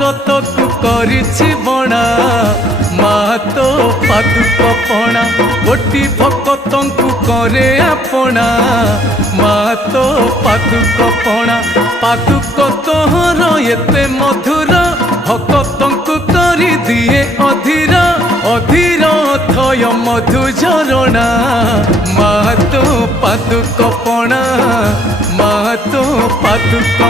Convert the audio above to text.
भगतकु करिछि बणा मातो पादुक पणा कोटि भगतंकु करे आपणा मातो पादुक पणा पादुक तोहर एते मधुर भगतंकु करि दिए अधीर अधीर थय मधु झरणा मातो पादुक पणा मातो पादुक